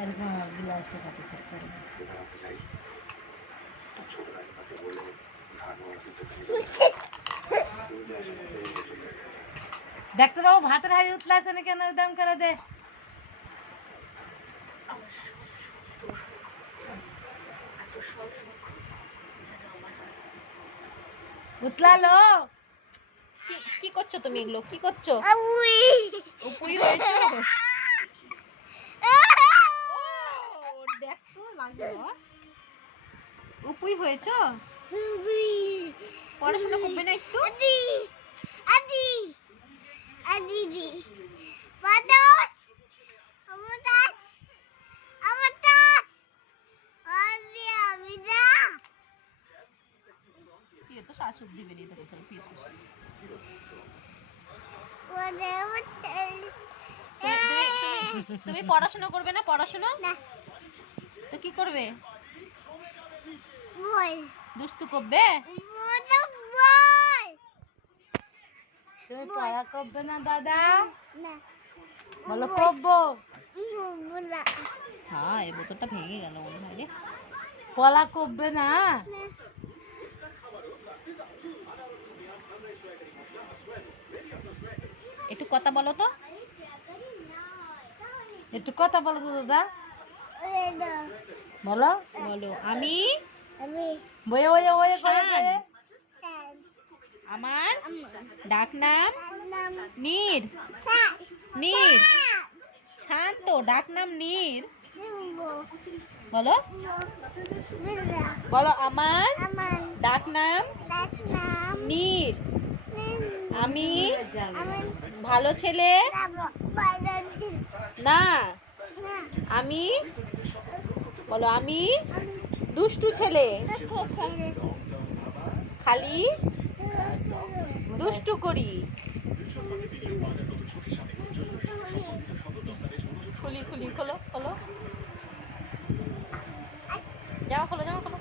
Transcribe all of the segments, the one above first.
এরকম ব্লাউজটা কাটে চেক করবো। ডাক্তারবাবু ভাতের হাড়ি উতলাছে না কেন? দাম করে দে। উতলালো। কি করছো তুমি? এগুলো কি করছো? উপুই হয়েছো? দেখো লাগলো। উপুই হয়েছো? পড়াশোনা করবে না একটু? তো শাশুক দিবে দিতে কোথাও পিতুস। তুমি পড়াশোনা করবে না? পড়াশোনা তো কি করবে? দুষ্টু করবে? তুমি পড়া করবে না দাদা? বলো করবো। হ্যাঁ, এই বোতলটা ভেঙে গেল মনে হয় রে। পড়া করবে না? একটু কথা বলো তো। একটু কথা বলো তো দাদা। বলো বলো আমি বয়ে বয়ে বয়ে করে করে। আমার ডাক নাম নীর। নীর শান্ত, ডাক নাম নীর। বলো বলো আমার ডাক নাম নীর। আমি ভালো ছেলে না। আমি বলো আমি দুষ্টু ছেলে, খালি দুষ্টু করি। খুলি খুলি খোলো খোলো, জামা খোলো জামা খোলো।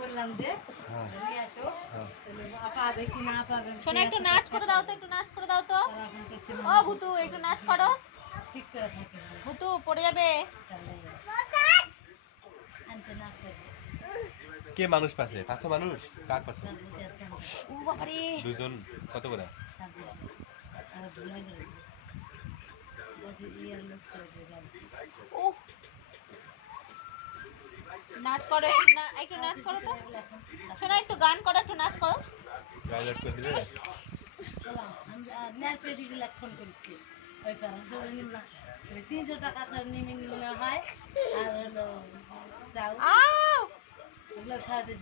বললাম যে নিয়ে আসো, পাবে কি না পাবে। শোনো একটু নাচ করে দাও তো, একটু নাচ করে দাও তো। ও ভুতু একটু নাচ করো। ঠিক করে থাকে ভুতু পড়ে যাবে। কে মানুষ পাশে? 500 মানুষ? কার পাশে? ও বাবারে, দুজন। কত করে? ও নাচ করো না, একটু নাচ করো তো। শোনো একটু গান করো, একটু নাচ করো। টয়লেট করে দিলে? ফোন করছি ওই কারণ 300 টাকা করে নিমিন মনে হয় আর হলো আও ওগুলো সাথে